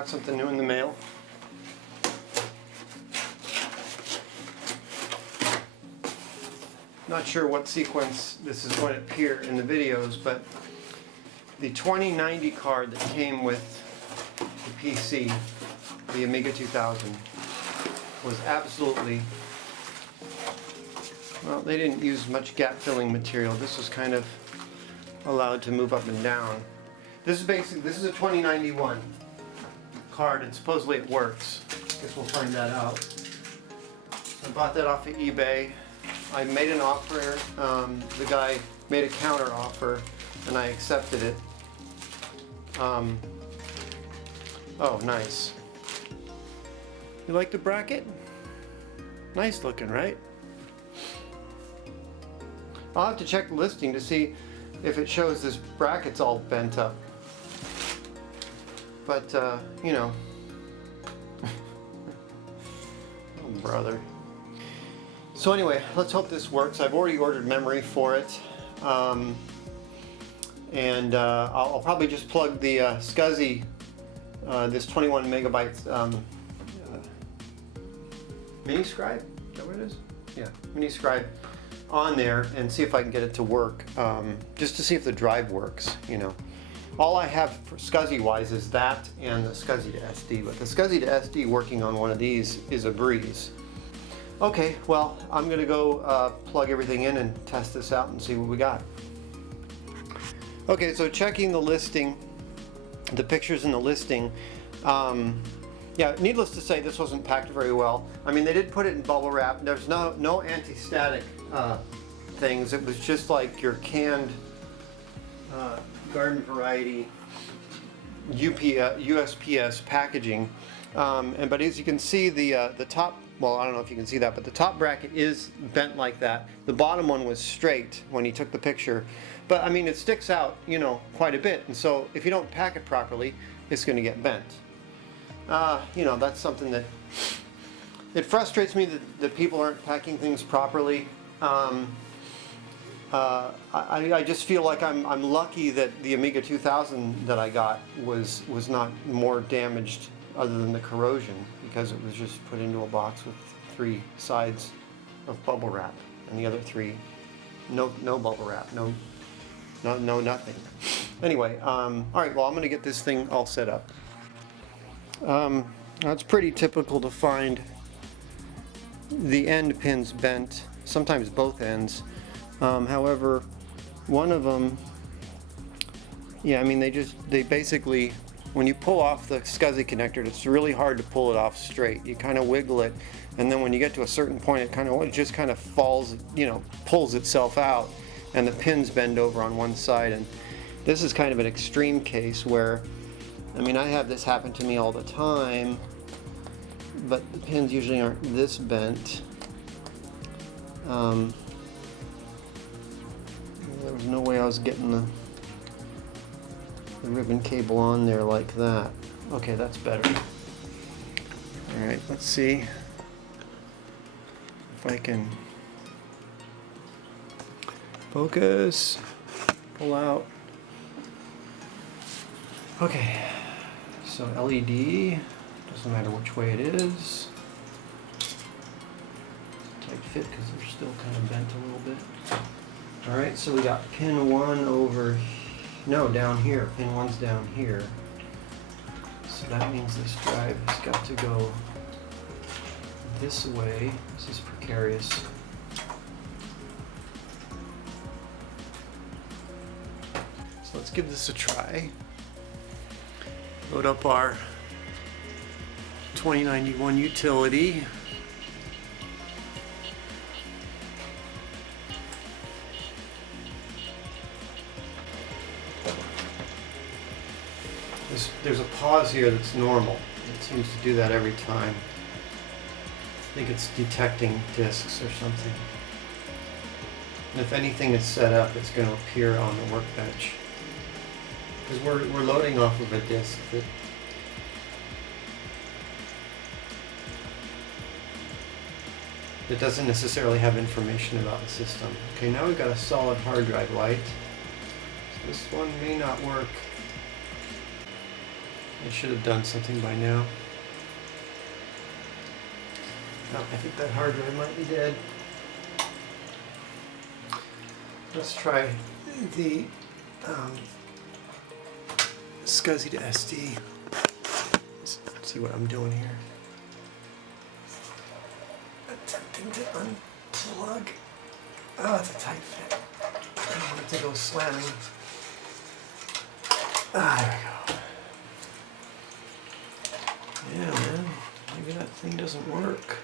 got something new in the mail. Not sure what sequence this is going to appear in the videos, but the 2090 card that came with the PC, the Amiga 2000, was absolutely, well, they didn't use much gap filling material. This was kind of allowed to move up and down. This is a 2091 card, and supposedly it works. Guess we'll find that out. I bought that off of eBay. I made an offer, the guy made a counter offer, and I accepted it. Oh, nice. You like the bracket? Nice looking, right? I'll have to check the listing to see if it shows this bracket's all bent up. But, you know. Oh, brother. So anyway, let's hope this works. I've already ordered memory for it. I'll probably just plug the Scuzzy, this 21 megabytes mini scribe. Is that what it is? Yeah, mini scribe on there and see if I can get it to work. Just to see if the drive works, you know. All I have for Scuzzy wise is that and the Scuzzy to SD, but the Scuzzy to SD working on one of these is a breeze. Okay, well, I'm going to go plug everything in and test this out and see what we got. Okay, so checking the listing, the pictures in the listing, yeah, needless to say, this wasn't packed very well. I mean, they did put it in bubble wrap. There's no anti-static things. It was just like your canned garden variety USPS packaging. But as you can see, the top, well, I don't know if you can see that, but the top bracket is bent like that. The bottom one was straight when he took the picture. But I mean, it sticks out, you know, quite a bit. And so if you don't pack it properly, it's going to get bent. You know, that's something that, it frustrates me that people aren't packing things properly. I just feel like I'm lucky that the Amiga 2000 that I got was not more damaged other than the corrosion, because it was just put into a box with 3 sides of bubble wrap, and the other 3 no bubble wrap, no nothing. Anyway, all right, well, I'm going to get this thing all set up. It's pretty typical to find the end pins bent, sometimes both ends. However, one of them, yeah, I mean, they basically, when you pull off the Scuzzy connector, it's really hard to pull it off straight. You kind of wiggle it, and then when you get to a certain point, it just kind of falls, you know, pulls itself out, and the pins bend over on one side. And this is kind of an extreme case where, I mean, I have this happen to me all the time, but the pins usually aren't this bent. There was no way I was getting the ribbon cable on there like that. Okay, that's better. Alright, let's see if I can focus, pull out. Okay, so LED, doesn't matter which way it is. Tight fit because they're still kind of bent a little bit. Alright, so we got pin 1 over, no, down here. Pin 1's down here. So that means this drive has got to go this way. This is precarious. So let's give this a try. Load up our 2091 utility. There's a pause here that's normal. It seems to do that every time. I think it's detecting disks or something. And if anything is set up, it's going to appear on the workbench. Because we're loading off of a disk that doesn't necessarily have information about the system. Okay, now we've got a solid hard drive light. So this one may not work. I should have done something by now. Oh, I think that hard drive might be dead. Let's try the Scuzzy to SD. Let's see what I'm doing here. Attempting to unplug. Oh, it's a tight fit. I don't want it to go slamming. Ah, there we go. Yeah, man. Maybe that thing doesn't work.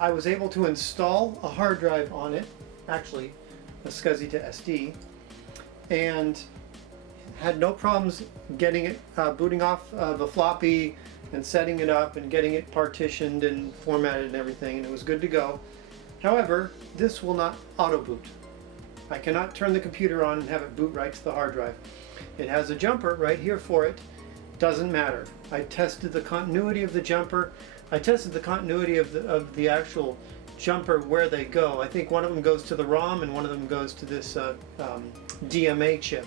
I was able to install a hard drive on it, actually a Scuzzy to SD, and had no problems getting it booting off the floppy and setting it up and getting it partitioned and formatted and everything, and it was good to go. However, this will not auto boot. I cannot turn the computer on and have it boot right to the hard drive. It has a jumper right here for it. Doesn't matter. I tested the continuity of the jumper. I tested the continuity of the actual jumper where they go. I think one of them goes to the ROM and one of them goes to this DMA chip.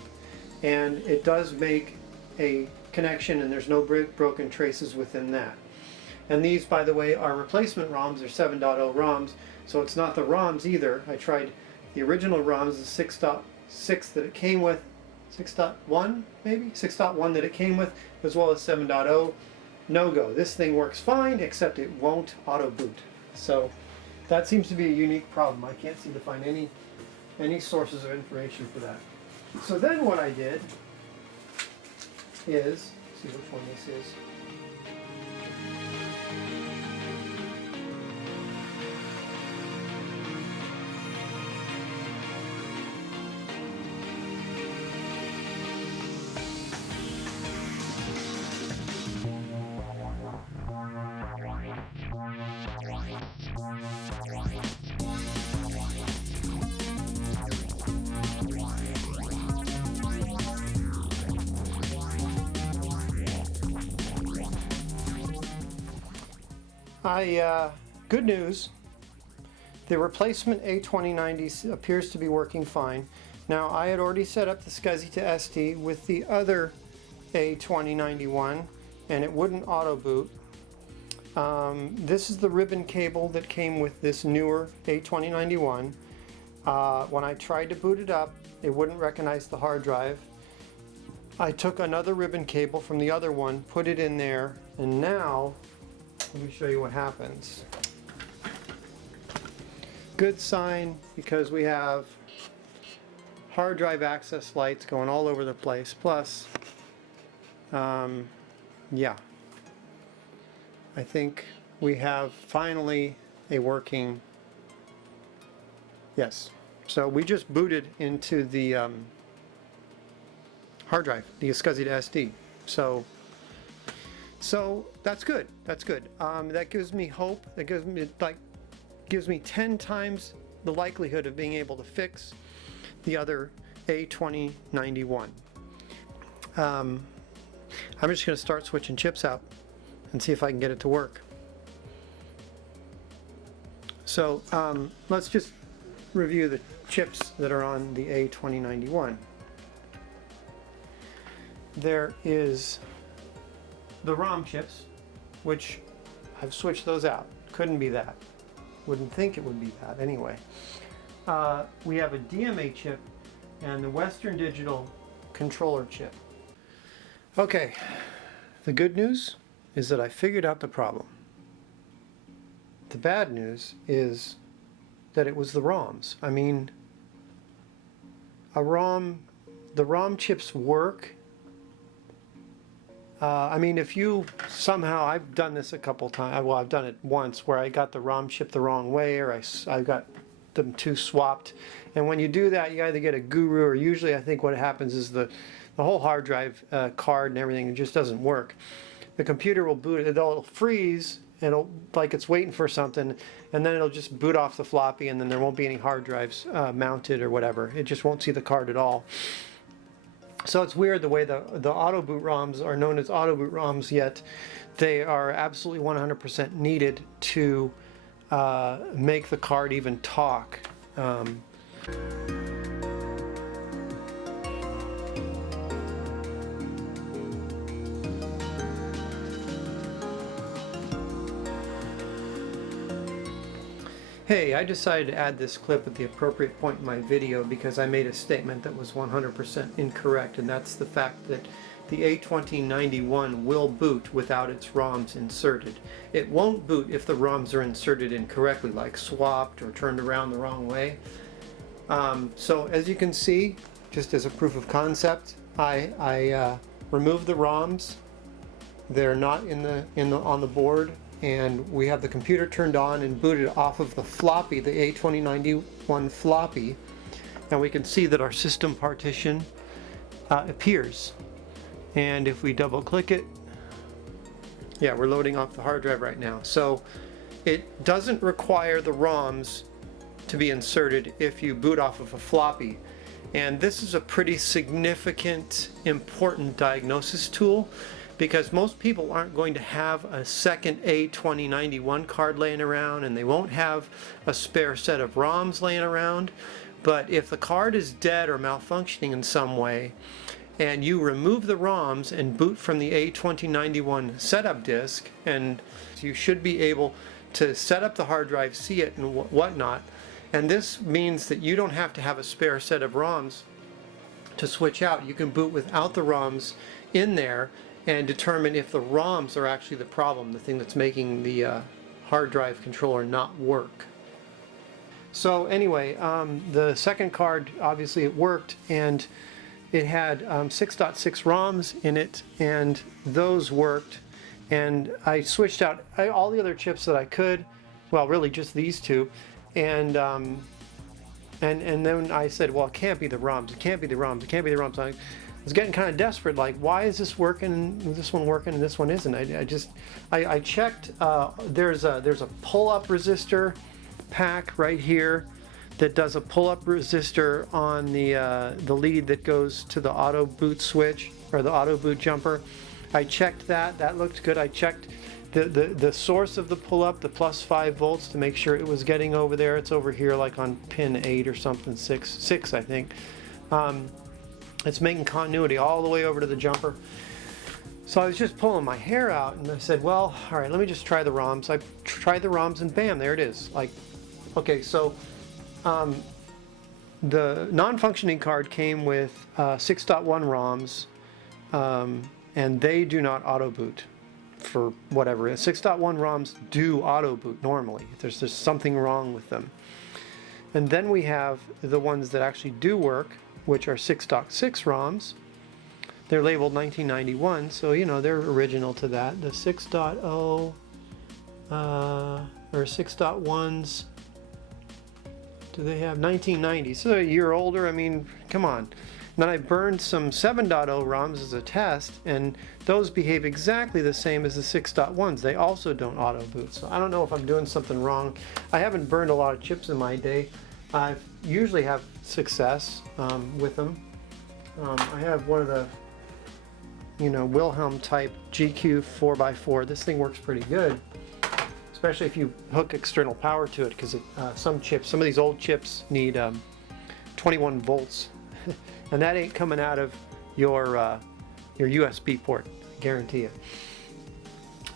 And it does make a connection, and there's no broken traces within that. And these, by the way, are replacement ROMs. They're 7.0 ROMs, so it's not the ROMs either. I tried the original ROMs, the 6.6 that it came with, 6.1 maybe? 6.1 that it came with, as well as 7.0. No go. This thing works fine, except it won't auto boot. So that seems to be a unique problem. I can't seem to find any sources of information for that. So then what I did is, see which one this is. Good news, the replacement A2090 appears to be working fine. Now, I had already set up the Scuzzy to SD with the other A2091 and it wouldn't auto boot. This is the ribbon cable that came with this newer A2091. When I tried to boot it up, it wouldn't recognize the hard drive. I took another ribbon cable from the other one, put it in there, and now let me show you what happens. Good sign, because we have hard drive access lights going all over the place. Plus, yeah, I think we have finally a working, yes. So we just booted into the hard drive, the Scuzzy to SD. So that's good. That's good. That gives me hope. That gives me 10 times the likelihood of being able to fix the other A2091. I'm just going to start switching chips out and see if I can get it to work. So let's just review the chips that are on the A2091. There is the ROM chips, which I've switched those out. Couldn't be that. Wouldn't think it would be that anyway. We have a DMA chip and the Western Digital controller chip. Okay, the good news is that I figured out the problem. The bad news is that it was the ROMs. I mean, the ROM chips work. I mean, if you somehow, I've done this a couple times, well, I've done it once where I got the ROM chip the wrong way, or I got them two swapped. And when you do that, you either get a guru, or usually I think what happens is the whole hard drive card and everything, it just doesn't work. The computer will boot, it'll freeze, it'll like it's waiting for something, and then it'll just boot off the floppy, and then there won't be any hard drives mounted or whatever. It just won't see the card at all. So it's weird the way the auto boot ROMs are known as auto boot ROMs, yet they are absolutely 100% needed to make the card even talk. Hey, I decided to add this clip at the appropriate point in my video because I made a statement that was 100% incorrect, and that's the fact that the A2091 will boot without its ROMs inserted. It won't boot if the ROMs are inserted incorrectly, like swapped or turned around the wrong way. So as you can see, just as a proof of concept, I removed the ROMs. They're not on the board. And we have the computer turned on and booted off of the floppy, the A2091 floppy, and we can see that our system partition appears. And if we double click it, yeah, we're loading off the hard drive right now. So it doesn't require the ROMs to be inserted if you boot off of a floppy. And this is a pretty significant, important diagnosis tool, because most people aren't going to have a second A2091 card laying around, and they won't have a spare set of ROMs laying around. But if the card is dead or malfunctioning in some way, and you remove the ROMs and boot from the A2091 setup disk, and you should be able to set up the hard drive, see it, and whatnot. And this means that you don't have to have a spare set of ROMs to switch out. You can boot without the ROMs in there and determine if the ROMs are actually the problem, the thing that's making the hard drive controller not work. So anyway, the second card, obviously it worked, and it had 6.6 ROMs in it, and those worked. And I switched out all the other chips that I could, well, really just these two, and then I said, well, it can't be the ROMs, it can't be the ROMs, it can't be the ROMs. I was getting kind of desperate, like, why is this working, this one working, and this one isn't? I checked, there's a pull-up resistor pack right here that does a pull-up resistor on the lead that goes to the auto boot switch, or the auto boot jumper. I checked that looked good. I checked the source of the pull-up, the plus 5 volts, to make sure it was getting over there. It's over here, like on pin 8 or something, 6 I think. It's making continuity all the way over to the jumper. So I was just pulling my hair out, and I said, well, all right, let me just try the ROMs. I tried the ROMs, and bam, there it is. Like, okay, so the non-functioning card came with 6.1 ROMs, and they do not auto boot for whatever. 6.1 ROMs do auto boot normally. There's something wrong with them. And then we have the ones that actually do work, which are 6.6 ROMs. They're labeled 1991, so you know they're original to that. The 6.0 or 6.1s, do they have 1990? So they're a year older. I mean, come on. And then I burned some 7.0 ROMs as a test, and those behave exactly the same as the 6.1s. They also don't auto boot. So I don't know if I'm doing something wrong. I haven't burned a lot of chips in my day. I usually have success with them. I have one of the, Wilhelm type GQ 4x4. This thing works pretty good, especially if you hook external power to it, because some of these old chips need 21 volts, and that ain't coming out of your USB port, I guarantee you.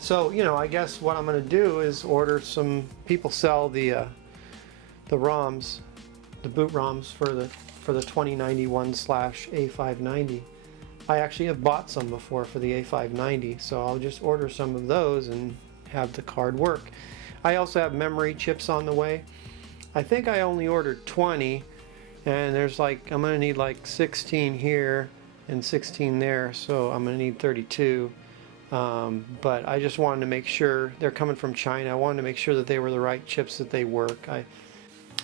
So, you know, I guess what I'm going to do is order some, people sell the ROMs, the boot ROMs for the 2091/A590. I actually have bought some before for the A590, so I'll just order some of those and have the card work. I also have memory chips on the way. I think I only ordered 20, and there's like, I'm gonna need like 16 here and 16 there, so I'm gonna need 32. But I just wanted to make sure, they're coming from China, I wanted to make sure that they were the right chips, that they work.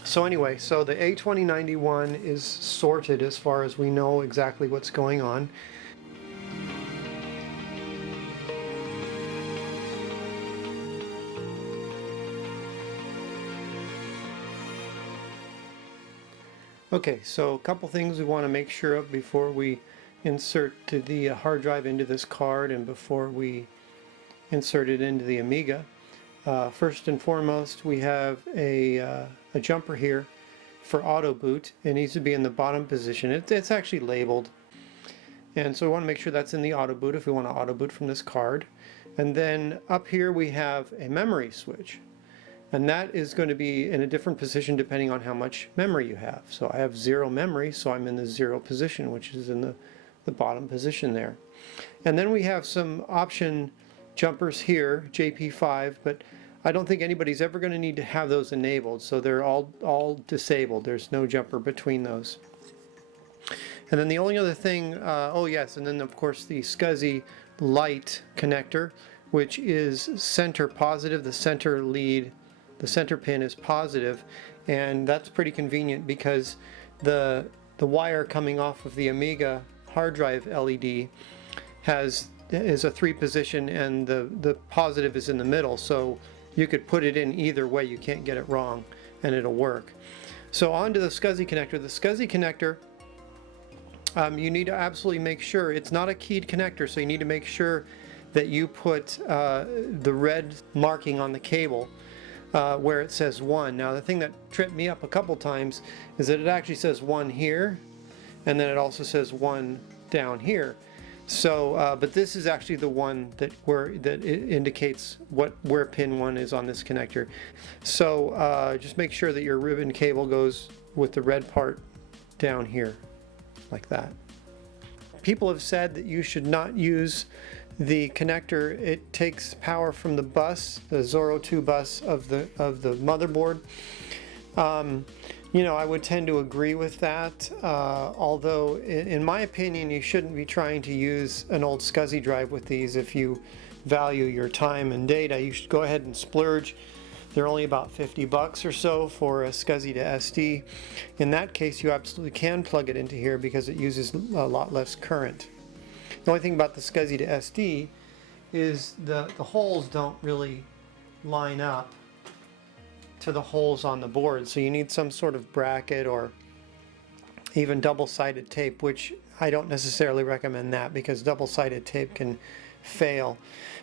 So anyway, so the A2091 is sorted as far as we know exactly what's going on. Okay, so a couple things we want to make sure of before we insert the hard drive into this card and before we insert it into the Amiga. First and foremost, we have a jumper here for auto boot. It needs to be in the bottom position. It's actually labeled, and so we want to make sure that's in the auto boot if we want to auto boot from this card. And then up here we have a memory switch, and that is going to be in a different position depending on how much memory you have. So I have 0 memory, so I'm in the 0 position, which is in the bottom position there. And then we have some option jumpers here, JP5, but I don't think anybody's ever going to need to have those enabled, so they're all disabled. There's no jumper between those. And then the only other thing, oh yes, and then of course the Scuzzy light connector, which is center positive. The center lead, the center pin is positive, and that's pretty convenient because the wire coming off of the Amiga hard drive LED is a 3 position, and the positive is in the middle, so you could put it in either way. You can't get it wrong, and it'll work. So on to the Scuzzy connector. The Scuzzy connector, you need to absolutely make sure it's not a keyed connector, so you need to make sure that you put the red marking on the cable where it says 1. Now the thing that tripped me up a couple times is that it actually says 1 here, and then it also says 1 down here. So, but this is actually the one that it indicates where pin 1 is on this connector. So just make sure that your ribbon cable goes with the red part down here, like that. People have said that you should not use the connector. It takes power from the bus, the Zorro 2 bus of the motherboard. You know, I would tend to agree with that, although in my opinion you shouldn't be trying to use an old Scuzzy drive with these. If you value your time and data, you should go ahead and splurge. They're only about 50 bucks or so for a Scuzzy to SD. In that case, you absolutely can plug it into here because it uses a lot less current. The only thing about the Scuzzy to SD is the holes don't really line up to the holes on the board, so you need some sort of bracket or even double-sided tape, which I don't necessarily recommend that because double-sided tape can fail.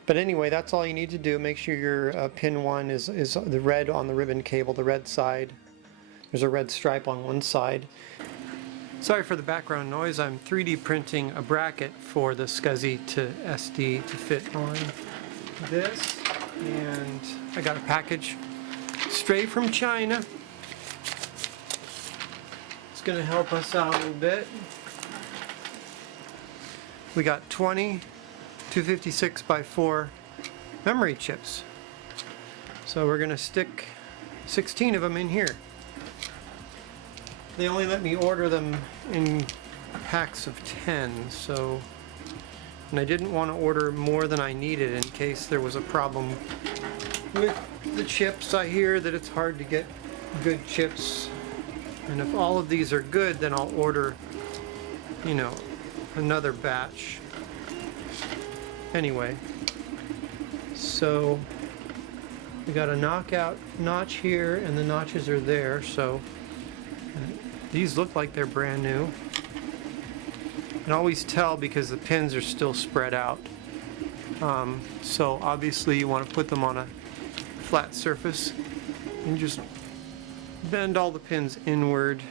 But anyway, that's all you need to do. Make sure your pin 1 is the red on the ribbon cable, the red side. There's a red stripe on one side. Sorry for the background noise. I'm 3D printing a bracket for the Scuzzy to SD to fit on this, and I got a package straight from China. It's going to help us out a little bit. We got 20 256 by 4 memory chips. So we're going to stick 16 of them in here. They only let me order them in packs of 10, so, and I didn't want to order more than I needed in case there was a problem with the chips. I hear that it's hard to get good chips, and if all of these are good, then I'll order, you know, another batch. Anyway, so we got a knockout notch here, and the notches are there, so these look like they're brand new. You can always tell because the pins are still spread out. So obviously you want to put them on a flat surface and just bend all the pins inward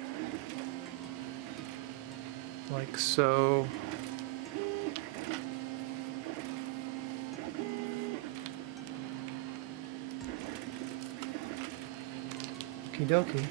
like so. Okie dokie.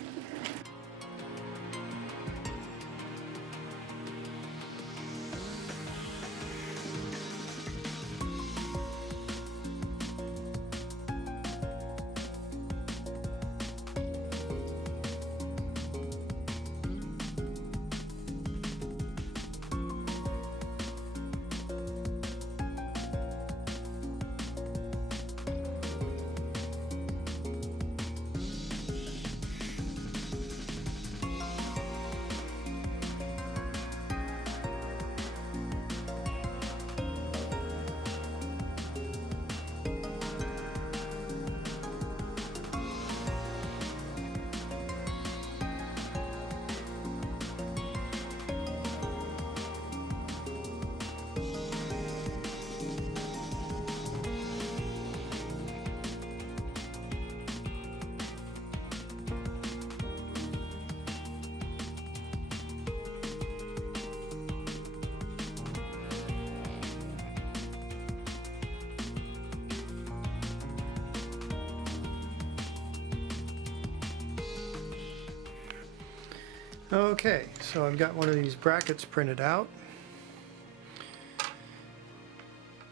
Okay, so I've got one of these brackets printed out.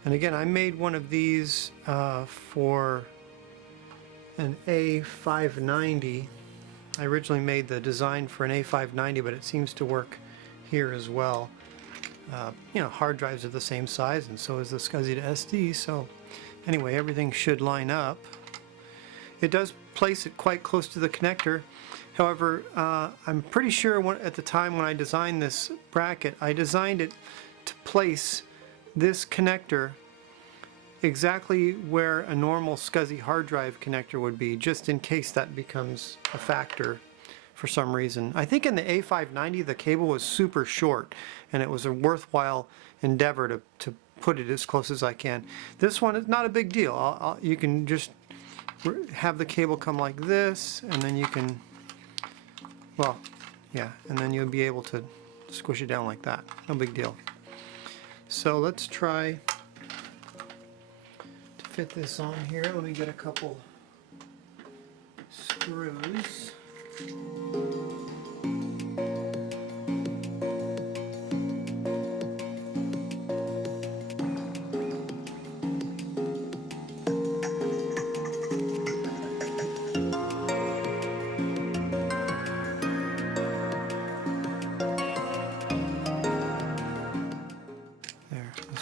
And again, I made one of these for an A590. I originally made the design for an A590, but it seems to work here as well. You know, hard drives are the same size, and so is the Scuzzy2SD, so anyway, everything should line up. It does place it quite close to the connector. However, I'm pretty sure at the time when I designed this bracket, I designed it to place this connector exactly where a normal Scuzzy hard drive connector would be, just in case that becomes a factor for some reason. I think in the A590 the cable was super short, and it was a worthwhile endeavor to put it as close as I can. This one is not a big deal. You can just have the cable come like this, and then you can, well, yeah, and then you'll be able to squish it down like that. No big deal. So let's try to fit this on here. Let me get a couple screws.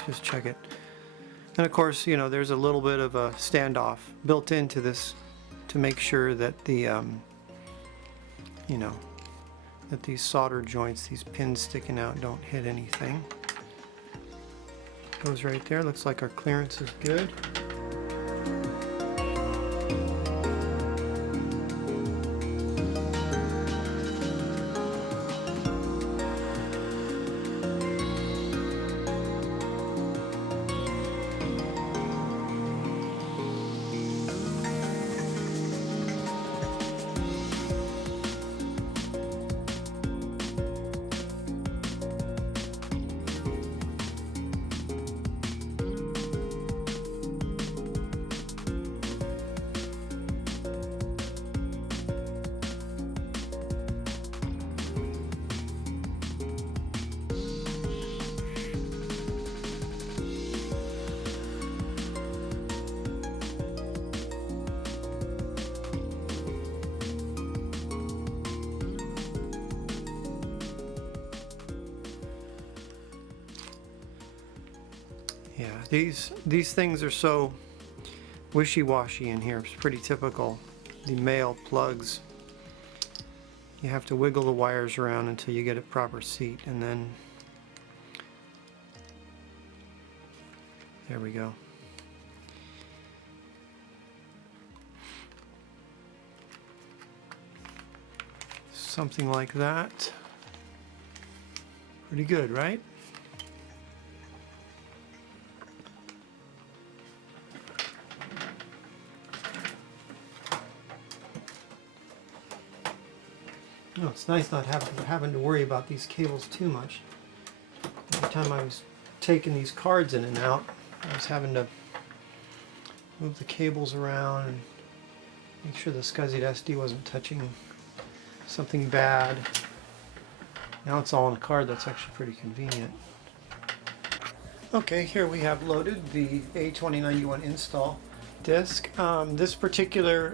Just check it. And of course, you know, there's a little bit of a standoff built into this to make sure that the you know, that these solder joints, these pins sticking out, don't hit anything. Goes right there. Looks like our clearance is good. Yeah, these things are so wishy-washy in here. It's pretty typical. The male plugs, you have to wiggle the wires around until you get a proper seat, and then there we go. Something like that. Pretty good, right? Oh, it's nice not having to worry about these cables too much. Every time I was taking these cards in and out, I was having to move the cables around and Make sure the Scuzzy SD wasn't touching something bad. Now it's all on a card. That's actually pretty convenient. Okay, here we have loaded the A2091 install disk. This particular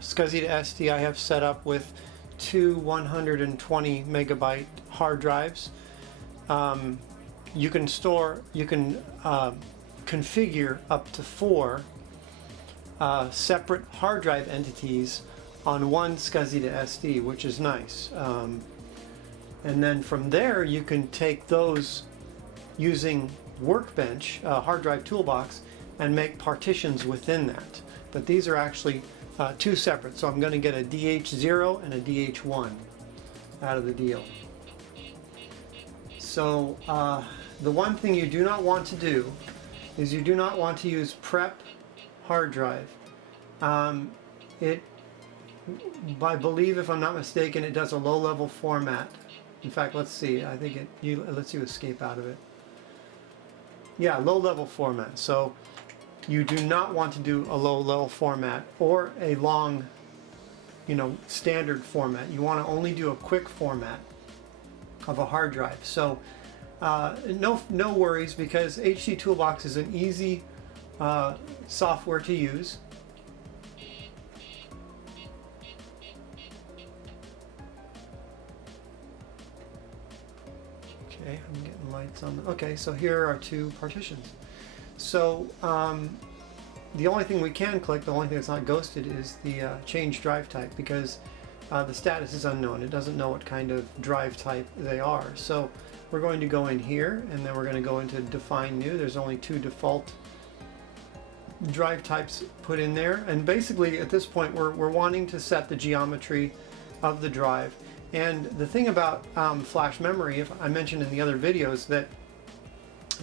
Scuzzy SD I have set up with two 120 megabyte hard drives. You can configure up to 4 separate hard drive entities on one Scuzzy SD, which is nice. And then from there you can take those using Workbench, hard drive toolbox, and make partitions within that. But these are actually two separate, so I'm going to get a DH0 and a DH1 out of the deal. So the one thing you do not want to do is you do not want to use prep hard drive. I believe, if I'm not mistaken, it does a low-level format. In fact, let's see. I think let's you escape out of it. Yeah, low-level format. So you do not want to do a low-level format or a long, standard format. You want to only do a quick format of a hard drive. So no worries, because HD Toolbox is an easy software to use. Okay, I'm getting lights on. Okay, so here are two partitions. So the only thing we can click, the only thing that's not ghosted, is the change drive type, because the status is unknown. It doesn't know what kind of drive type they are. So we're going to go in here, and then we're going to go into define new. There's only 2 default drive types put in there, and basically at this point we're wanting to set the geometry of the drive. And the thing about flash memory, if I mentioned in the other videos, that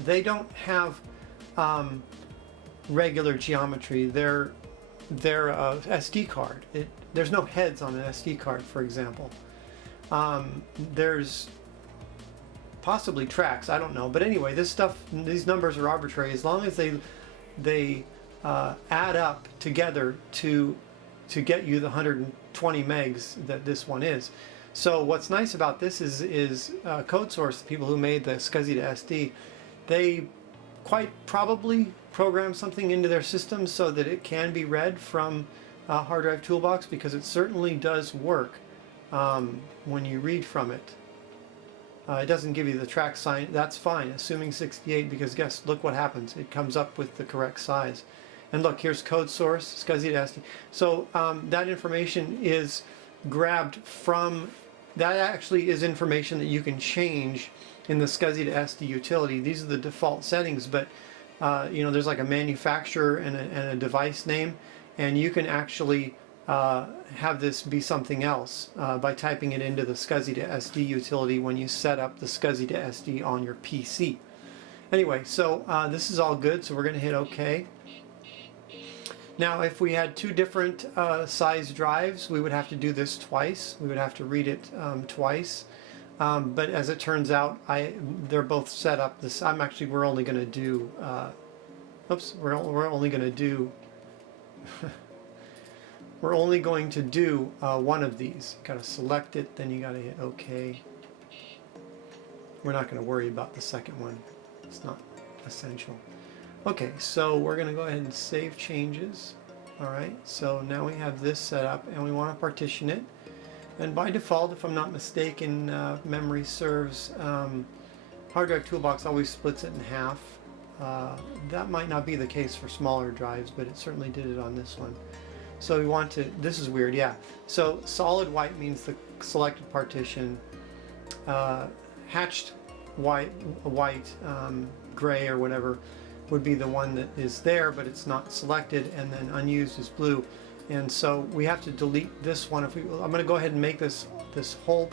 they don't have regular geometry. They're a SD card. There's no heads on an SD card, for example. There's possibly tracks, I don't know, but anyway, these numbers are arbitrary as long as they add up together to get you the 120 megs that this one is. So what's nice about this is Code Source, the people who made the Scuzzy SD, they quite probably program something into their system so that it can be read from hard drive toolbox, because it certainly does work when you read from it. It doesn't give you the track sign. That's fine, assuming 68, because look what happens. It comes up with the correct size. And look, here's Code Source, Scuzzy SD. So that information is grabbed from, that actually is information that you can change in the Scuzzy SD utility. These are the default settings, but there's like a manufacturer and a device name, and you can actually have this be something else by typing it into the Scuzzy SD utility when you set up the Scuzzy SD on your PC. Anyway, so this is all good, so we're going to hit OK. Now, if we had 2 different size drives, we would have to do this twice. We would have to read it twice. But as it turns out, they're both set up. We're only going to do. We're only going to do. We're only going to do one of these. You got to select it, then you got to hit OK. We're not going to worry about the second one. It's not essential. Okay, so we're going to go ahead and save changes. Alright, so now we have this set up, and we want to partition it. And by default, if I'm not mistaken, memory serves, hard drive toolbox always splits it in half. That might not be the case for smaller drives, but it certainly did it on this one. So we want to, this is weird, yeah. So solid white means the selected partition. Hatched white, gray or whatever would be the one that is there, but it's not selected, and then unused is blue. And so we have to delete this one. I'm going to go ahead and make this whole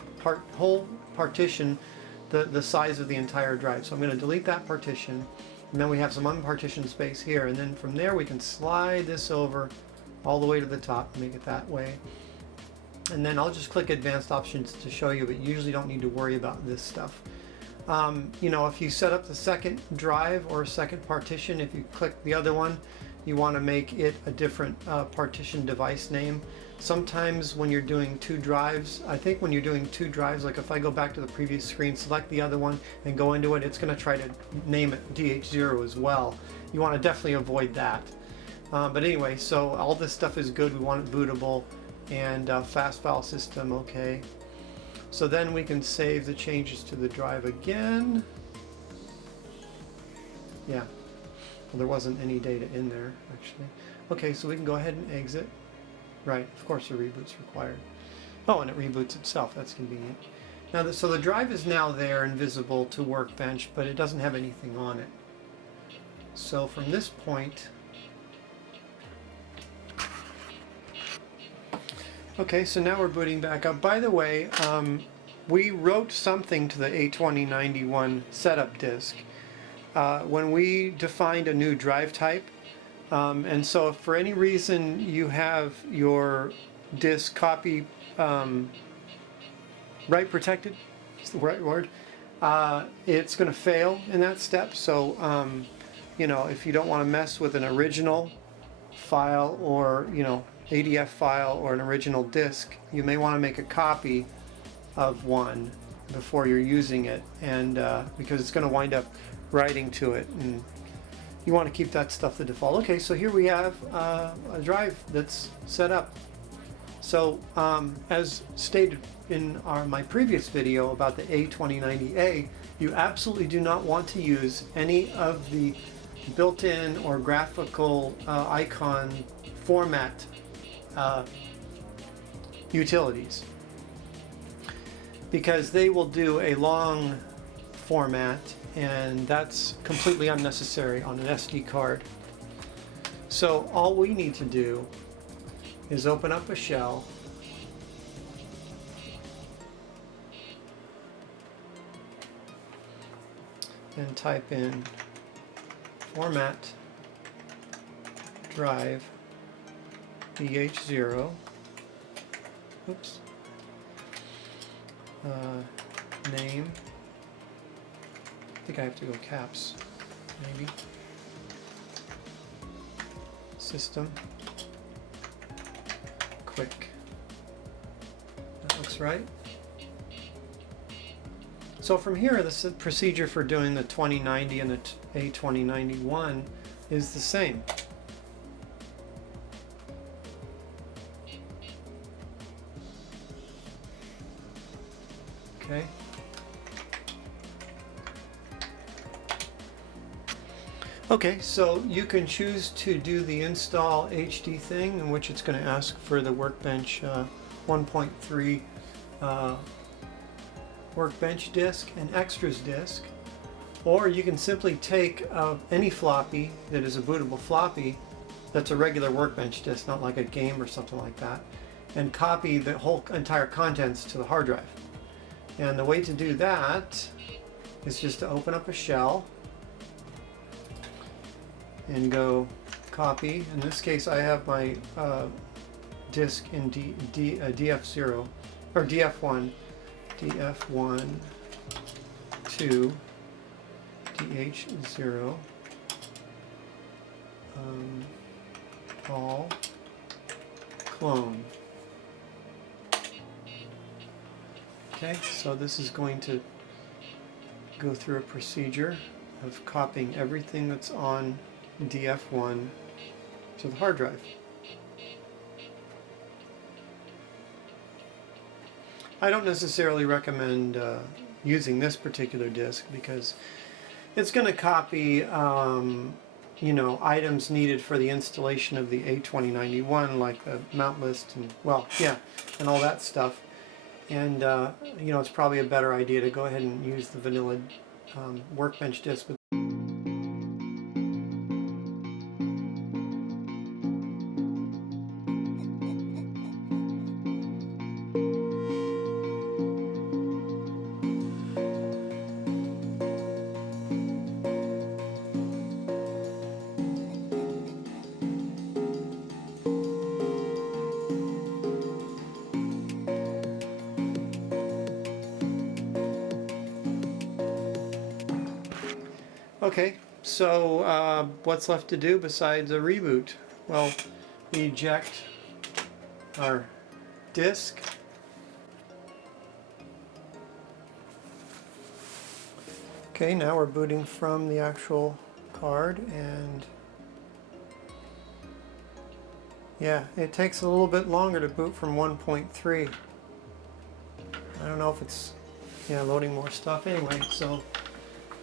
partition the size of the entire drive. So I'm going to delete that partition, and then we have some unpartitioned space here, and then from there we can slide this over all the way to the top and make it that way. And then I'll just click Advanced Options to show you, but you usually don't need to worry about this stuff. If you set up the second drive or second partition, if you click the other one, you want to make it a different partition device name. Sometimes when you're doing two drives, I think when you're doing two drives, like if I go back to the previous screen, select the other one and go into it, it's going to try to name it DH0 as well. You want to definitely avoid that. But anyway, so all this stuff is good. We want it bootable and fast file system, okay. So then we can save the changes to the drive again. Yeah, well, there wasn't any data in there actually. Okay, so we can go ahead and exit. Right, of course a reboot's required. Oh, and it reboots itself, that's convenient. Now, so the drive is now there and visible to Workbench, but it doesn't have anything on it. So from this point, okay, so now we're booting back up. By the way, we wrote something to the A2091 setup disk when we defined a new drive type. And so if for any reason you have your disk copy write protected, is the right word, it's going to fail in that step. So, you know, if you don't want to mess with an original file or, you know, ADF file or an original disk, you may want to make a copy of one before you're using it, and because it's going to wind up writing to it, and you want to keep that stuff the default. Okay, so here we have a drive that's set up. So as stated in my previous video about the A2090a, you absolutely do not want to use any of the built-in or graphical icon format utilities, because they will do a long format, and that's completely unnecessary on an SD card. So all we need to do is open up a shell, and type in format drive DH0, oops, name, I think I have to go caps, maybe, system, quick, that looks right. So from here, the procedure for doing the 2090 and the A2091 is the same. Okay. Okay, so you can choose to do the install HD thing, in which it's going to ask for the Workbench 1.3 Workbench disk and extras disk, or you can simply take any floppy that is a bootable floppy that's a regular Workbench disk, not like a game or something like that, and copy the whole entire contents to the hard drive. And the way to do that is just to open up a shell and go copy. In this case, I have my disk in DF0 or DF1, DF1 to DH0, all clone. Okay, so this is going to go through a procedure of copying everything that's on DF1 to the hard drive. I don't necessarily recommend using this particular disk because it's going to copy you know, items needed for the installation of the A2091, like the mount list and, well, yeah, and all that stuff. And you know, it's probably a better idea to go ahead and use the vanilla Workbench disk. Okay, So what's left to do besides a reboot? Well, we eject our disk. Okay, now we're booting from the actual card, and yeah, it takes a little bit longer to boot from 1.3. I don't know if it's loading more stuff anyway. So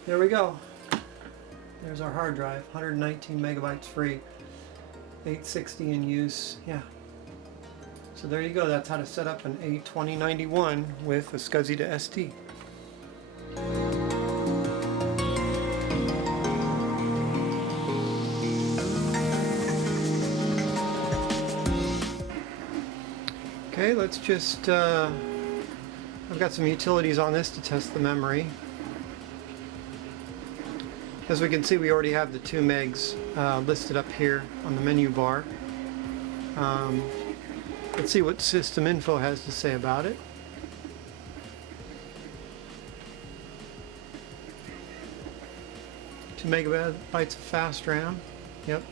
there we go. There's our hard drive, 119 megabytes free, 860 in use. Yeah. So there you go. That's how to set up an A2091 with a Scuzzy to SD. Okay, let's just, I've got some utilities on this to test the memory. As we can see, we already have the 2 megs listed up here on the menu bar. Let's see what system info has to say about it. Two megabytes of fast RAM. Yep.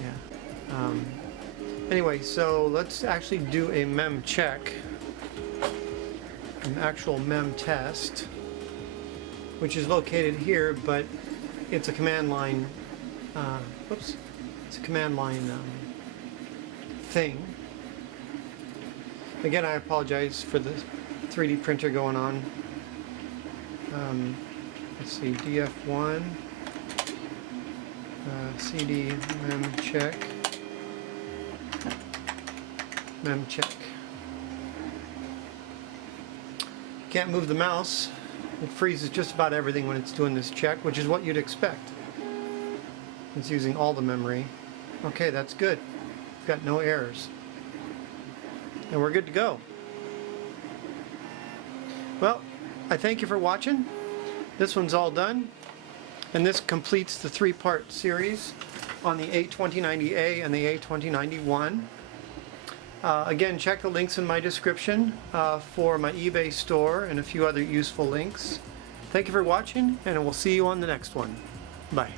Yeah. Anyway, so let's actually do a Mem check. An actual Mem test, which is located here, but it's a command line. It's a command line thing. Again, I apologize for the 3D printer going on. Let's see, DF1, CD Mem check, Mem check. Can't move the mouse. It freezes just about everything when it's doing this check, which is what you'd expect. It's using all the memory. Okay, that's good. We've got no errors. And we're good to go. Well, I thank you for watching. This one's all done. And this completes the 3-part series on the A2090a and the A2091. Again, check the links in my description for my eBay store and a few other useful links. Thank you for watching, and we'll see you on the next one. Bye.